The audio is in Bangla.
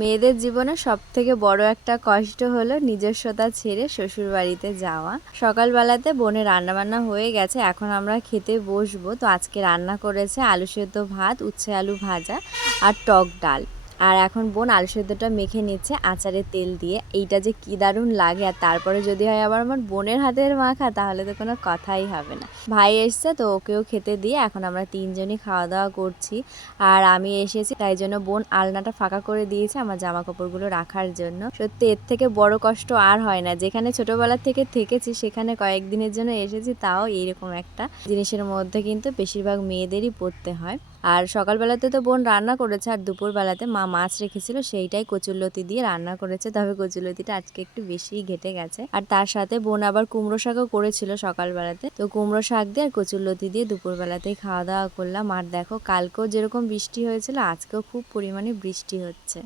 মেয়েদের জীবনে সব থেকে বড় একটা কষ্ট হলো নিজস্বতা ছেড়ে শ্বশুর বাড়িতে যাওয়া। সকালবেলাতে বোনে রান্নাবান্না হয়ে গেছে, এখন আমরা খেতে বসবো। তো আজকে রান্না করেছে আলু সেদ্ধ ভাত, উচ্ছে আলু ভাজা আর টক ডাল। আর এখন বোন আলু সেদ্ধটা মেখে নিচ্ছে আচারের তেল দিয়ে। এইটা যে কি দারুণ লাগে আর তারপরে যদি হয় আবার আমার বোনের হাতের মাখা, তাহলে তো কোনো কথাই হবে না। ভাই এসছে তো ওকেও খেতে দিয়ে এখন আমরা তিনজনই খাওয়া দাওয়া করছি। আর আমি এসেছি, তাই জন্য বোন আলনাটা ফাঁকা করে দিয়েছে আমার জামা কাপড়গুলো রাখার জন্য। সত্যি এর থেকে বড় কষ্ট আর হয় না। যেখানে ছোটবেলা থেকে থেকেছি, সেখানে কয়েকদিনের জন্য এসেছি, তাও এইরকম একটা জিনিসের মধ্যে কিন্তু বেশিরভাগ মেয়েদেরই পড়তে হয়। আর সকালবেলাতে তো বোন রান্না করেছে আর দুপুরবেলাতে মা মাছ রেখেছিল, সেইটাই কচুরলতি দিয়ে রান্না করেছে। তবে কচুরলতিটা আজকে একটু বেশি ঘেটে গেছে। আর তার সাথে বোন আবার কুমড়ো শাকও করেছিল সকালবেলাতে। তো কুমড়ো শাক দিয়ে আর কচুরলতি দিয়ে দুপুরবেলাতেই খাওয়া দাওয়া করলাম। আর দেখো, কালকেও যেরকম বৃষ্টি হয়েছিল, আজকেও খুব পরিমাণে বৃষ্টি হচ্ছে।